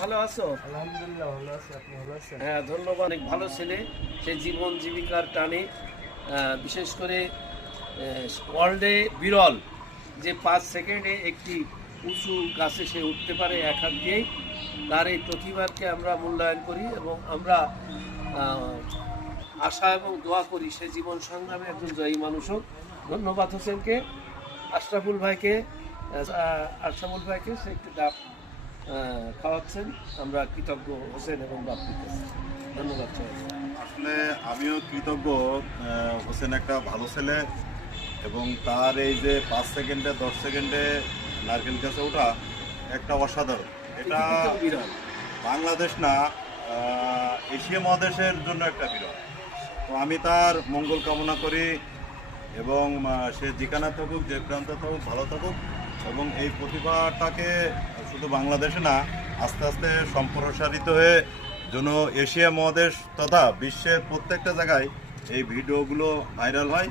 ভালো আছো? আলহামদুলিল্লাহ ভালো আছি, আপনি ভালো আছেন? হ্যাঁ, ধন্যবাদ। অনেক ভালো ছেলে, সে জীবন জীবিকার টানে বিশেষ করে ওয়ার্ল্ডে বিরল যে 5 সেকেন্ডে একটি উঁচু গাছে সে উঠতে পারে এক হাত দিয়েই। তার এই প্রতিভাকে আমরা মূল্যায়ন করি এবং আমরা আশা এবং দোয়া করি সে জীবন সংগ্রামে একজন জয়ী মানুষ হোক। ধন্যবাদ হোসেনকে, আশরাফুল ভাইকে, সে একটি ডাব খাওয়াচ্ছেন। আমরা কৃতজ্ঞ হোসেন এবং বাপ্পির কাছে। ধন্যবাদ সবাইকে। আসলে আমিও কৃতজ্ঞ। হোসেন একটা ভালো ছেলে এবং তার এই যে 5 সেকেন্ডে 10 সেকেন্ডে নারকেল গাছে ওঠা একটা অসাধারণ। এটা পৃথিবীতেও বিরল। বাংলাদেশ না, এশিয়া মহাদেশের জন্য একটা বিরল। তো আমি তার মঙ্গল কামনা করি এবং সে যেখানে থাকুক, যে প্রান্তে থাকুক, ভালো থাকুক এবং এই প্রতিভাটাকে শুধু বাংলাদেশে না, আস্তে আস্তে সম্প্রসারিত হয়ে যেন এশিয়া মহাদেশ তথা বিশ্বের প্রত্যেকটা জায়গায় এই ভিডিওগুলো ভাইরাল হয়